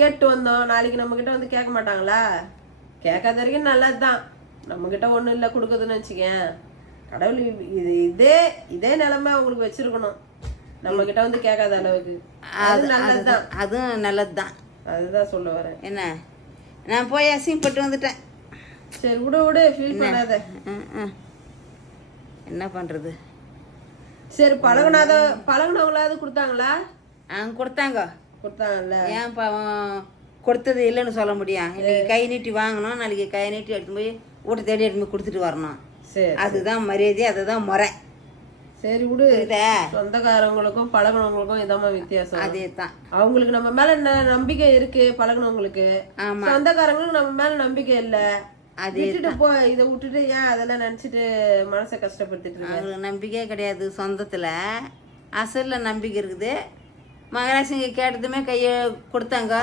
கேட்டு வந்தோம், நாளைக்கு நம்ம கிட்ட வந்து கேட்க மாட்டாங்களா? கேட்காத வரைக்கும் நல்லதுதான். நம்ம கிட்ட ஒண்ணும் இல்லை கொடுக்குதுன்னு வச்சுக்கேன். கடவுள் இதே இதே நிலைமை அவங்களுக்கு வச்சிருக்கணும், நம்ம கிட்ட வந்து கேட்காத அளவுக்கு. அது நல்லதுதான், அதுவும் நல்லதுதான். அதுதான் சொல்ல வரேன். என்ன, நான் போய் அசிங்கப்பட்டு வந்துட்டேன். சரி விடு, ஃபீல் பண்ணாத. என்ன பண்றது? சரி, பழகுனவங்களாவது கொடுத்தாங்களா? கொடுத்தாங்கல்ல. ஏன் பாவம் கொடுத்தது இல்லைன்னு சொல்ல முடியும்? இன்னைக்கு கை நீட்டி வாங்கணும், நாளைக்கு கை நீட்டி எடுத்து போய் வீட்டை தேடி எடுத்து போய் கொடுத்துட்டு வரணும். சரி, அதுதான் மரியாதை, அதுதான் முறை. சரி விடு. சொந்தக்காரங்களுக்கும் பழகுனவங்களுக்கும் இதாம்மா வித்தியாசம். அதே தான். அவங்களுக்கு நம்ம மேல நம்பிக்கை இருக்கு, பழகுனவங்களுக்கு. சொந்தக்காரங்களுக்கு நம்ம மேல நம்பிக்கை இல்ல. விட்டுட்டு போ, இதை விட்டுட்டு ஏன் அதெல்லாம் நினைச்சிட்டு மனசை கஷ்டப்படுத்திட்டு அவங்களுக்கு நம்பிக்கையே கிடையாது. சொந்தத்துல அசல்ல நம்பிக்கை இருக்குது. மகராசிங்க கேட்டதுமே கையை கொடுத்தாங்க.